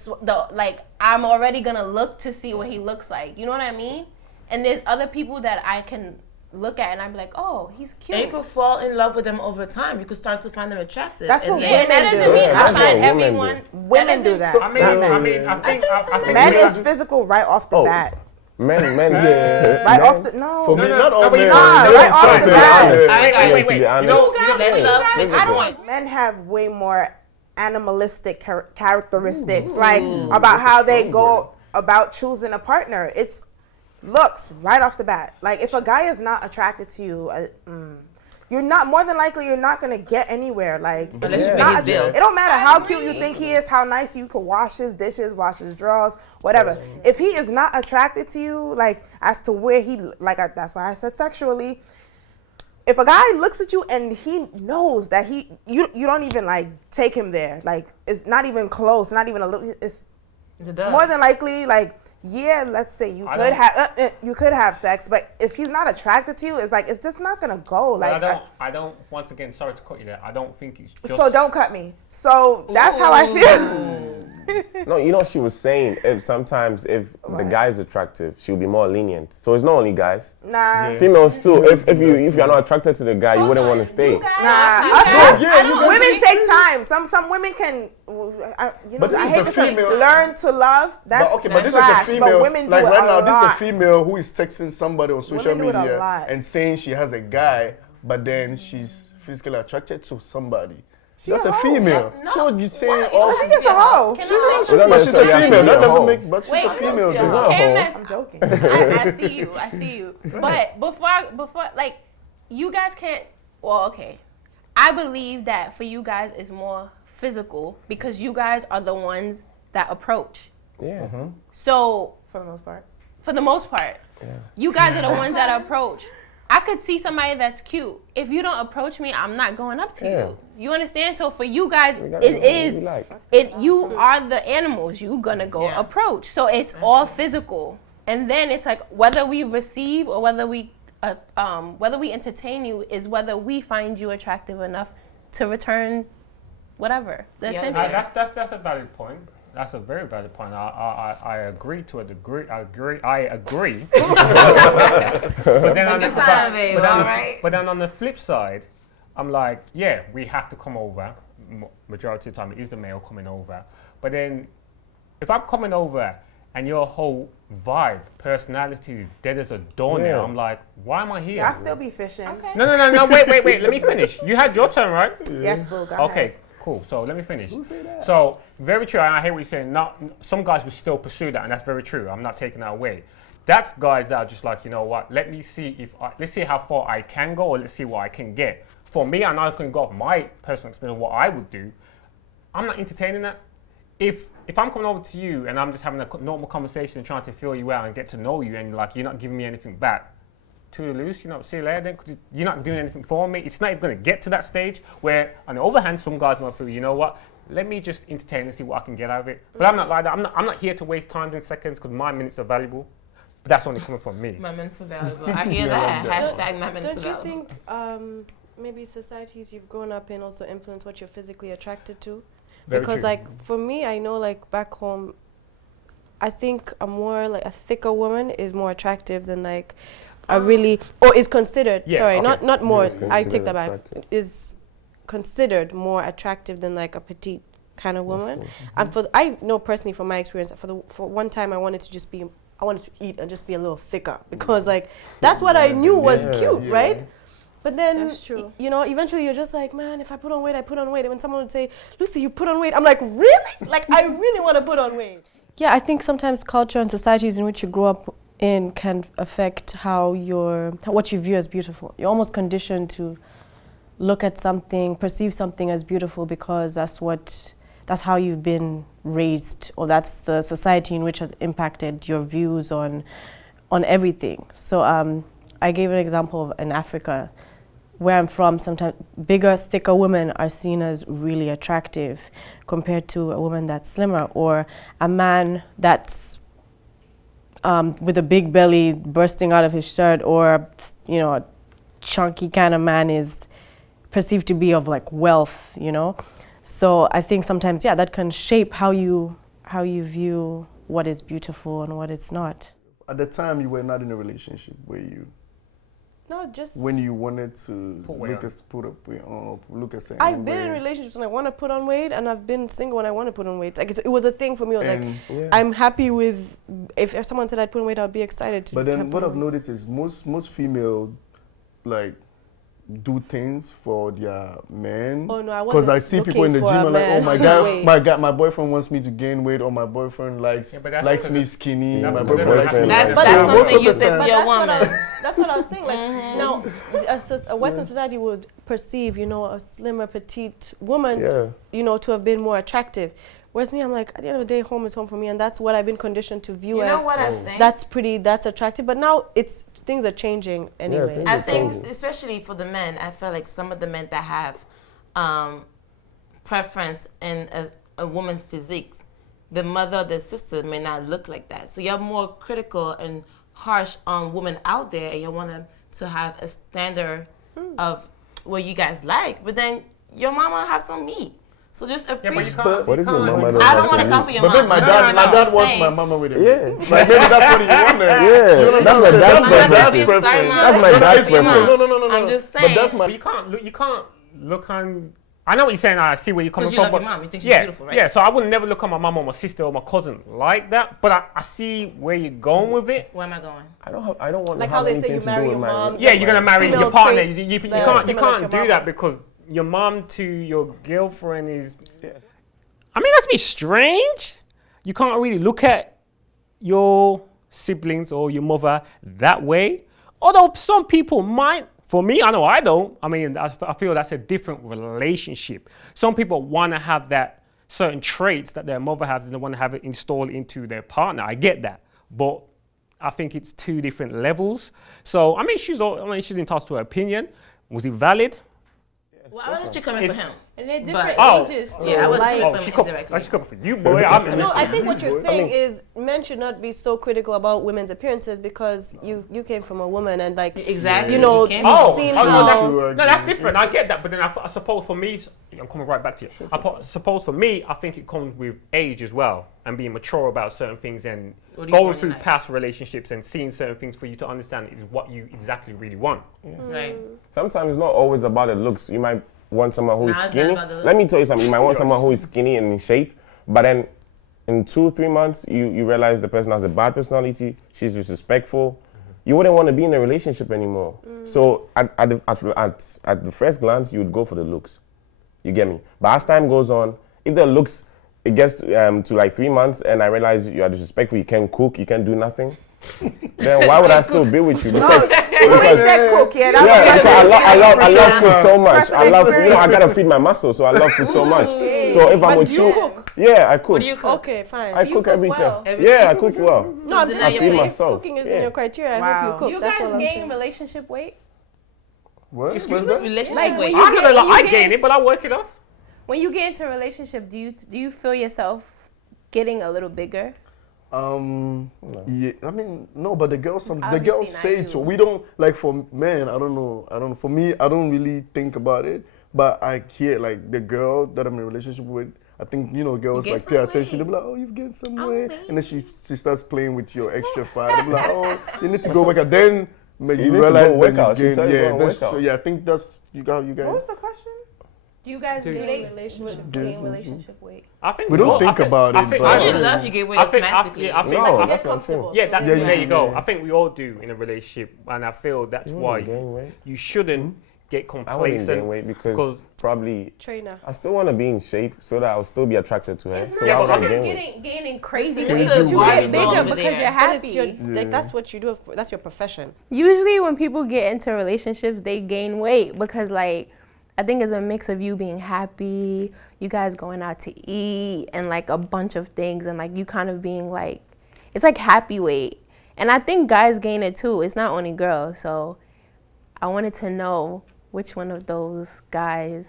like I'm already gonna look to see what he looks like. You know what I mean? And there's other people that I can look at and I'm like, oh, he's cute. And you could fall in love with them over time. You could start to find them attractive. That's and what then- Yeah, and that Women doesn't do. mean Yeah, I that's find what women everyone. Women do that. I mean, I think Men we- is physical right off the Oh. bat. Men, Right off the For me, not all but you men. know- Nah, right off the Some bat. men. I got Wait, it. wait, wait. To be You honest. know, Let love I make don't a want. point. Men have way more animalistic characteristics, like about how they go about choosing a partner. It's looks right off the bat. Like if a guy is not attracted to you, you're not more than likely you're not gonna get anywhere. Like if he's not, it don't matter how cute you think he is, how nice you could wash his dishes, wash his drawers, whatever. If he is not attracted to you, like as to where he that's why I said sexually. If a guy looks at you and he knows that you don't even like take him there, like it's not even close, not even a little. It's more than likely like. Yeah, let's say you could have sex, but if he's not attracted to you, it's like it's just not gonna go. Like I don't. Once again, sorry to cut you there. I don't think it's just. So don't cut me. So that's how I feel. No, you know what she was saying. If the guy is attractive, she'll be more lenient. So it's not only guys. Nah. Females too. If you're not attracted to the guy, you wouldn't want to stay. Women take time. Some women can. I hate to say learn to love. That's but this trash, is a female. but women like do right it now, a this lot. is a female who is texting somebody on social Women do it a media lot. and saying she has a guy, but then she's physically attracted to somebody. That's a female. No. So you saying She's just a hoe. But she's a female. That doesn't make. But she's a female. She's not a hoe. I'm joking. I see you. But before, like, you guys can't. Well, okay. I believe that for you guys it's more physical because you guys are the ones that approach. Yeah. So for the most part, you guys are the ones that approach. I could see somebody that's cute. If you don't approach me, I'm not going up to you. You understand? So for you guys, you are the animals. You gonna go approach. So it's all physical, and then it's like whether we receive or whether we entertain you is whether we find you attractive enough to return whatever the attention. That's a valid point. That's a very valid point. I agree to a degree. I agree. But then on the flip side, I'm like, yeah, we have to come over. Majority of the time, it is the male coming over. But then, if I'm coming over and your whole vibe, personality is dead as a doornail, I'm like, why am I here? I'll still be fishing. Okay. No. Wait. Let me finish. You had your turn, right? Yes, boo. Go Okay. ahead. Cool. So let me finish. Who said that? So very true. And I hear what you're saying. Not some guys will still pursue that, and that's very true. I'm not taking that away. That's guys that are just like, you know what? Let's see how far I can go, or let's see what I can get. For me, I know I can go off my personal experience, what I would do. I'm not entertaining that. If I'm coming over to you and I'm just having a normal conversation, trying to feel you out and get to know you, and like you're not giving me anything back. To loose, see you later then, because you're not doing anything for me. It's not even going to get to that stage where, on the other hand, some guys might feel, you know what, let me just entertain and see what I can get out of it. But I'm not like that. I'm not here to waste time and seconds because my minutes are valuable. But that's only coming from me. My minutes are valuable. I hear that. Hashtag my minutes are valuable. Don't you think maybe societies you've grown up in also influence what you're physically attracted to? Very because true. like for me, I know like back home, I think a more like a thicker woman is more attractive than like is considered. Not more. I take that back. Is considered more attractive than like a petite kind of woman. And I know personally from my experience, for one time I wanted to eat and just be a little thicker because like that's what I knew was cute, right? But then, eventually you're just like, man, if I put on weight, I put on weight. And when someone would say, Lucy, you put on weight, I'm like, really? Like, I really want to put on weight. Yeah, I think sometimes culture and societies in which you grow up in can affect what you view as beautiful. You're almost conditioned to look at something, perceive something as beautiful because that's how you've been raised, or that's the society in which has impacted your views on everything. So I gave an example in Africa. Where I'm from, sometimes bigger, thicker women are seen as really attractive compared to a woman that's slimmer, or a man that's with a big belly bursting out of his shirt, or a chunky kind of man is perceived to be of like wealth, So I think sometimes, that can shape how you view what is beautiful and what it's not. At the time, you were not in a relationship where you. No, just when you wanted to look at certain. I've been in relationships when I want to put on weight, and I've been single when I want to put on weight. Like it was a thing for me. I was I'm happy with if someone said I'd put on weight, I'd be excited to. But then what I've noticed is most female, like do things for their men. Oh no, I Because wasn't I see people in the looking gym for a are like, oh man. my God, my boyfriend wants me to gain weight, or my boyfriend likes me skinny. My boyfriend likes me. That's Most something of you the said time- to your woman. That's what I was saying. Like now, a Western society would perceive, a slimmer, petite woman, to have been more attractive. Whereas me, I'm like, at the end of the day, home is home for me, and that's what I've been conditioned to view as. You know what I think? That's attractive. But now things are changing anyway. I think, especially for the men, I feel like some of the men that have preference in a woman's physique, the mother or the sister may not look like that. So you're more critical and harsh on women out there, and you want them to have a standard of what you guys like, but then your mama have some meat. So just appreciate. What if your mama don't I don't have want to some come meat? for your But mama. then my dad wants my mama with him. Yeah. Like maybe that's what he wanted. Yeah, that's my dad's preference. That's my dad's preference. No. I'm just saying. But that's my. But you can't look on. I know what you're saying. I see where you're coming from. Because you love but your mom. You think she's yeah, beautiful, right? Yeah, so I would never look at my mom or my sister or my cousin like that. But I see where you're going with it. Where am I going? I don't want Like to how have they anything say you to marry do your with mom. my. Yeah, you're gonna marry female your partner. traits You that are can't similar to your do mama. that because your mom to your girlfriend is. I mean, that's a bit strange. You can't really look at your siblings or your mother that way. Although some people might. For me, I know I don't. I mean, I feel that's a different relationship. Some people want to have that certain traits that their mother has and they want to have it installed into their partner. I get that. But I think it's two different levels. So, I mean, she's entitled to her opinion. Was it valid? Well, I wasn't coming for him. And they're different But- ages. Yeah, I was like, coming for him indirectly. She's coming for you, boy. No, I think what you're saying is men should not be so critical about women's appearances because you came from a woman and like Exactly. you know You came you've from- seen no, how that's different. I get that, but then I suppose for me, I'm coming right back to you. Suppose for me, I think it comes with age as well and being mature about certain things and What do you going want in through life? past relationships and seeing certain things for you to understand is what you exactly really want. Right. Sometimes it's not always about the looks. You might want someone who is Nah, it's skinny. not about the Let me tell you something. You might want someone who is skinny and in shape, but then in 2-3 months, you realize the person has a bad personality. She's disrespectful. You wouldn't want to be in a relationship anymore. So at the first glance, you would go for the looks. You get me? But as time goes on, if the looks, it gets to like 3 months, and I realize you are disrespectful. You can't cook. You can't do nothing. Then why would I still be with you? Because We said cook, yeah. That's I love food so much. I gotta feed my muscle, so I love food so much. So if I'm with you, yeah, I cook. What do you cook? okay, fine. I cook everything. well? Yeah, I cook well. no, I'm deny saying your if place. myself. cooking is Yeah. in your criteria. I Wow. hope you cook. Do you That's guys all I'm gain saying. relationship weight? What? What's Excuse that? me? Relationship Like, weight. when you I'm gonna lie, I get gain into- it, but I work it off. When you get into a relationship, do you feel yourself getting a little bigger? Yeah, I mean, no, but the girls Obviously not say it. you. So we don't like for men. I don't know. For me, I don't really think about it. But I hear like the girl that I'm in a relationship with. I think girls gained like pay some attention. They weight. be like, oh, you've gained some Oh, weight, wait. and then she starts playing with your extra fat. They be like, oh, you need to go work out. Then You you need to realize go work that out. She you've tell gained. you to Yeah, go that's work so, out. yeah. I think that's you guys. What was the question? Do you guys gain relationship relationship weight? I think We don't all- think I about I it, think but- I When you do. love, you get weight I think- automatically. I think- No, I that's think- what I'm saying. Yeah, that's, Yeah, there you go. yeah. I think we all do in a relationship, and I feel that's why gain weight. you shouldn't get I wouldn't complacent. gain weight because probably trainer. I still want to be in shape so that I'll still be attracted to her. It's So not why would I about gain weight? gaining crazy. Listen, weight. Mr. You Barbie get doll bigger over because there. you're But it's happy. like that's what you do. That's your profession. Usually when people get into relationships, they gain weight because like I think it's a mix of you being happy, you guys going out to eat, and like a bunch of things, and like you kind of being like, it's like happy weight. And I think guys gain it too. It's not only girls. So I wanted to know which one of those guys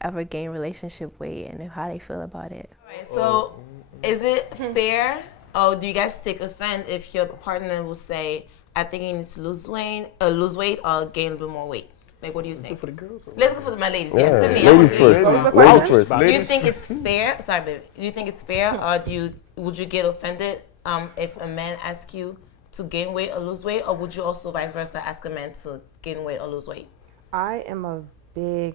ever gain relationship weight and how they feel about it. Right, so, is it fair, or do you guys take offense if your partner will say, "I think you need to lose weight, or gain a little more weight"? Like, what do you think? For the girls. Let's go for my ladies. Yeah, Yeah, Sydney, I ladies want you. first. Ladies first. Do you think it's fair? Sorry, baby. Do you think it's fair, or would you get offended if a man asks you to gain weight or lose weight, or would you also vice versa ask a man to gain weight or lose weight? I am a big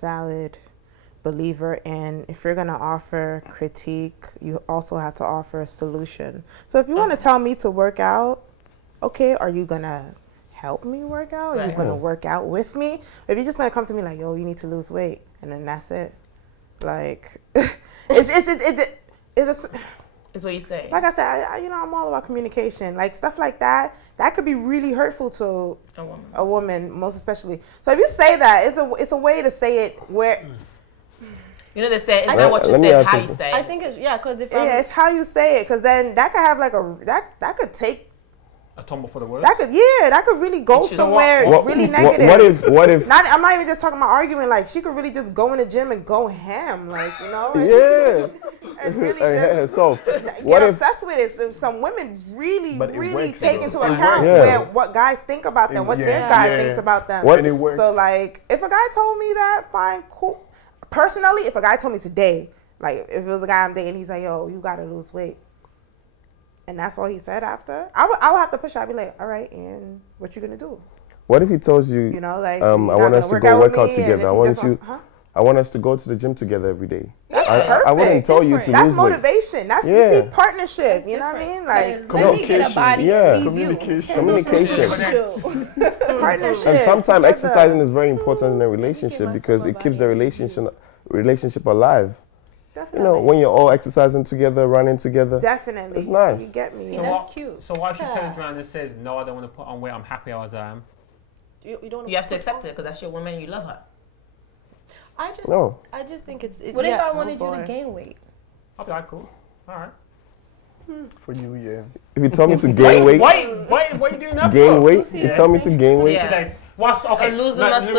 valid believer in if you're gonna offer critique, you also have to offer a solution. So if you want to tell me to work out, okay, are you gonna help me work out? Are you Right. gonna work out with me? If you're just gonna come to me like, yo, you need to lose weight, and then that's it, like, it's what you say. like I said, I'm all about communication. Like stuff like that could be really hurtful to a woman, most especially. So if you say that, it's a way to say it where. You know, they say it's not what you say, it's how you say it. I think it's because it's how you say it, because then that could have like that could take a tumble for the worse. That could really go somewhere really negative. What if? I'm not even just talking about arguing. Like she could really just go in the gym and go ham, like and really just get obsessed with it. So some women really take into account what guys think about them, what their guy thinks about them. So like, if a guy told me that, fine, cool. Personally, if a guy told me today, like if it was a guy I'm dating, he's like, yo, you gotta lose weight. And that's all he said after. I would have to push out. I'd be like, all right, and what you gonna do? What if he tells you, like, I want us to go work out together. I want us to go to the gym together every day. That's perfect. I wouldn't tell you to That's lose motivation. That's you see partnership. You know what I mean? Like communication. Communication. Partnership. And sometimes exercising is very important in a relationship because it keeps the relationship alive. Definitely. You know, when you're all exercising together, running together. Definitely. It's nice. You get me. So That's cute. So why she turns around and says, no, I don't want to put on weight, I'm happy as I am? You have to accept it because that's your woman and you love her. I just think it's. What if I wanted you to gain weight? I'll be like, cool. All right. For you, yeah. If you tell me to gain weight. What are you doing that gain for? weight? You tell me to gain weight? Yeah. Okay. Lose the muscle.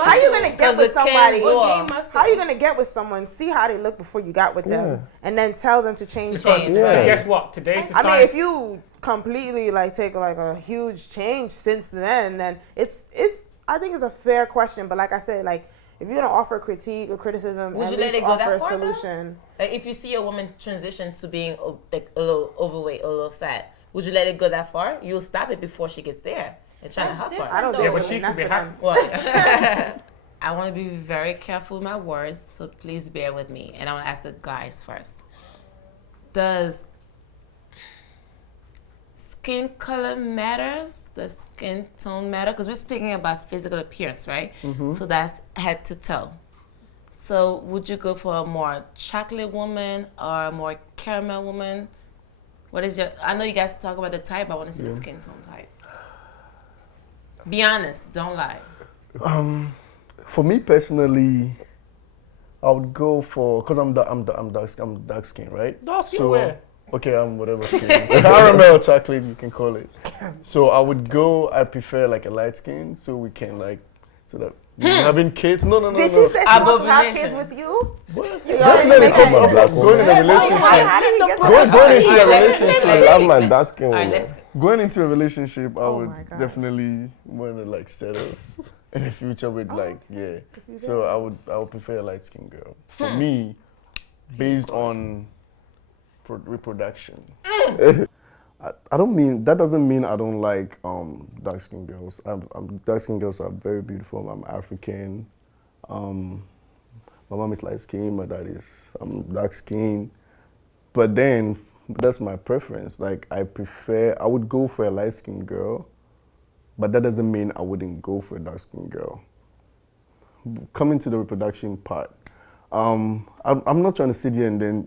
How are you gonna get with somebody? How are you gonna get with someone? See how they look before you got with them, and then tell them to change. Guess what? Today's society. I mean, if you completely take a huge change since then it's. I think it's a fair question, but like I said, if you're gonna offer critique or criticism, would at you least let it go offer that far, a solution. Like if you see a woman transition to being a little overweight, a little fat, would you let it go that far? You'll stop it before she gets there and trying to help her. I don't think but she can be happy. I want to be very careful with my words, so please bear with me. And I want to ask the guys first. Does skin color matters? Does skin tone matter? Because we're speaking about physical appearance, right? Mm-hmm. So that's head to toe. So would you go for a more chocolate woman or a more caramel woman? What is your... I know you guys talk about the type. I want to see the skin tone type. Be honest. Don't lie. For me personally, I would go for... Because I'm dark skin, right? Dark skin where? Okay, I'm whatever skin. Caramel, chocolate, you can call it. So I prefer a light skin so we can so that having kids. No. Did she say she wants to have kids with you? Definitely, because going in a relationship. Going into a relationship. I love my dark skin woman. Going into a relationship, I would definitely want to settle in the future with So I would prefer a light skin girl. For me, based on reproduction. That doesn't mean I don't like dark skinned girls. Dark skinned girls are very beautiful. I'm African. My mom is light skinned, my dad is dark skinned. But then that's my preference. I would go for a light skinned girl, but that doesn't mean I wouldn't go for a dark skinned girl. Coming to the reproduction part, I'm not trying to sit here and then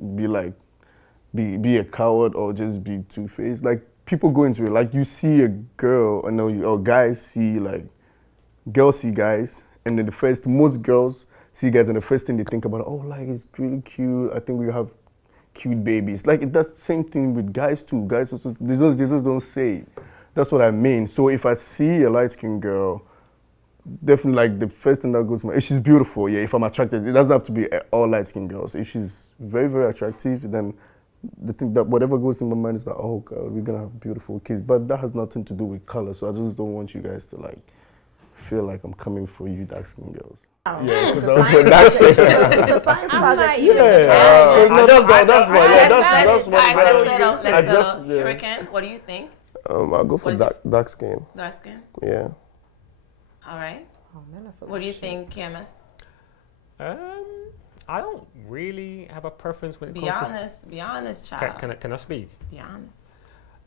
be a coward or just be two-faced. People go into it, you see a girl, or guys see, girls see guys, and then most girls see guys, and the first thing they think about, it's really cute, I think we have cute babies. It does the same thing with guys too. Guys also, they just don't say it. That's what I mean. So if I see a light-skinned girl, definitely the first thing that goes to my, if she's beautiful, if I'm attracted, it doesn't have to be all light-skinned girls. If she's very, very attractive, then the thing that whatever goes in my mind is that, oh God, we're gonna have beautiful kids. But that has nothing to do with color. So I just don't want you guys to feel like I'm coming for you dark skinned girls. Yeah, because I put that shit. It's a science project. That's what. Hurricane, what do you think? I'll go for dark skin. Dark skin? Yeah. All right. What do you think, Camus? I don't really have a preference when it comes to... Be honest, child. Can I speak? Be honest.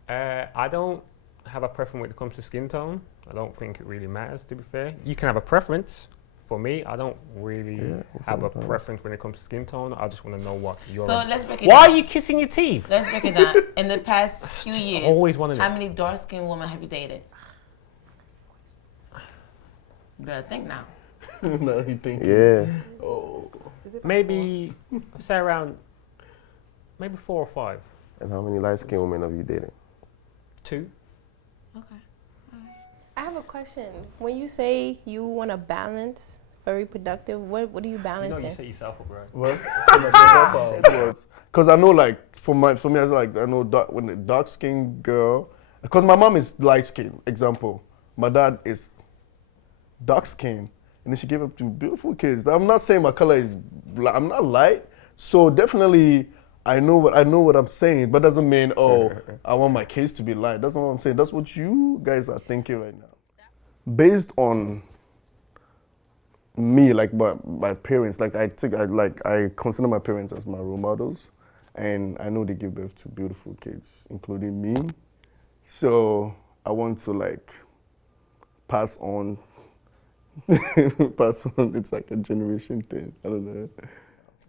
I don't have a preference when it comes to skin tone. I don't think it really matters, to be fair. You can have a preference. For me, I don't really have a preference when it comes to skin tone. I just want to know what you're... So let's break it Why down. are you kissing your teeth? Let's break it down. In the past few years, Always wanted how it. many dark-skinned women have you dated? You better think now. No, he thinking. Yeah. Oh. Maybe, say around, maybe 4 or 5. And how many light-skinned women have you dated? 2. Okay. I have a question. When you say you want to balance for reproductive, what are you balancing? You know you set yourself up, right? What? Because I know, like, for me, I was like, I know when a dark-skinned girl, because my mom is light-skinned, example. My dad is dark-skinned, and then she gave up to beautiful kids. I'm not saying my color is, I'm not light, so definitely I know what I'm saying, but doesn't mean, oh, I want my kids to be light. That's not what I'm saying. That's what you guys are thinking right now. Based on me, like my parents, like I consider my parents as my role models, and I know they give birth to beautiful kids, including me. So I want to like pass on. It's like a generation thing. I don't know.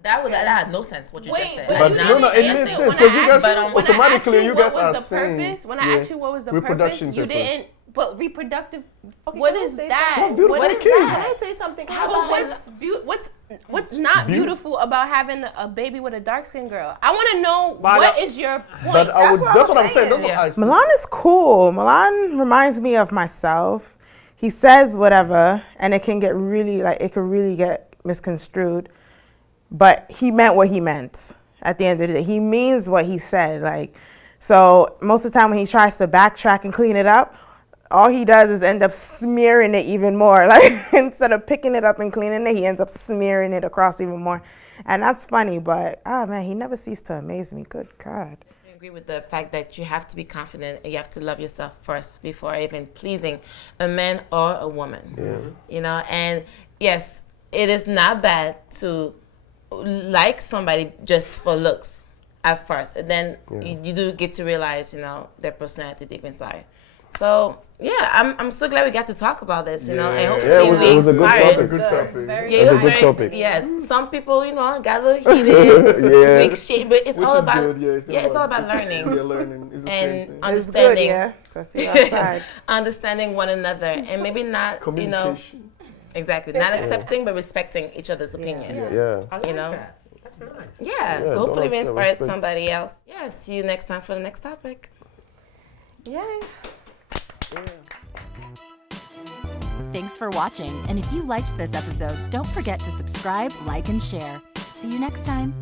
That had no sense. What you just said. But no, it made sense because you guys automatically you guys are saying. When I asked you what was the reproduction purpose, you didn't. But reproductive, Okay, what can I is say that? something? Beautiful What is kids. Can I that? say something? What's not beautiful about having a baby with a dark skinned girl? I want to know what is your point. But that's what I'm saying. That's what I said. Milan is cool. Milan reminds me of myself. He says whatever, and it can get really, like, it can really get misconstrued. But he meant what he meant at the end of the day. He means what he said. Like, so most of the time when he tries to backtrack and clean it up, all he does is end up smearing it even more. Like, instead of picking it up and cleaning it, he ends up smearing it across even more. And that's funny, but, oh man, he never ceased to amaze me. Good God. I agree with the fact that you have to be confident and you have to love yourself first before even pleasing a man or a woman. Yeah. You know, and yes, it is not bad to like somebody just for looks at first, and then you do get to realize, you know, their personality deep inside. So yeah, I'm so glad we got to talk about this, you know, and hopefully it was a good topic. It was a good topic. Yes, some people, you know, got a little heated, big shit, but it's all about it's all about learning. Learning is the and same thing. understanding. That's the outside. Understanding one another, and maybe not, you know, exactly, not accepting but respecting each other's opinion. I you know. That. That's nice. Yeah, so hopefully we inspired somebody else. Yeah, see you next time for the next topic. Yay. Thanks for watching, and if you liked this episode, don't forget to subscribe, like, and share. See you next time.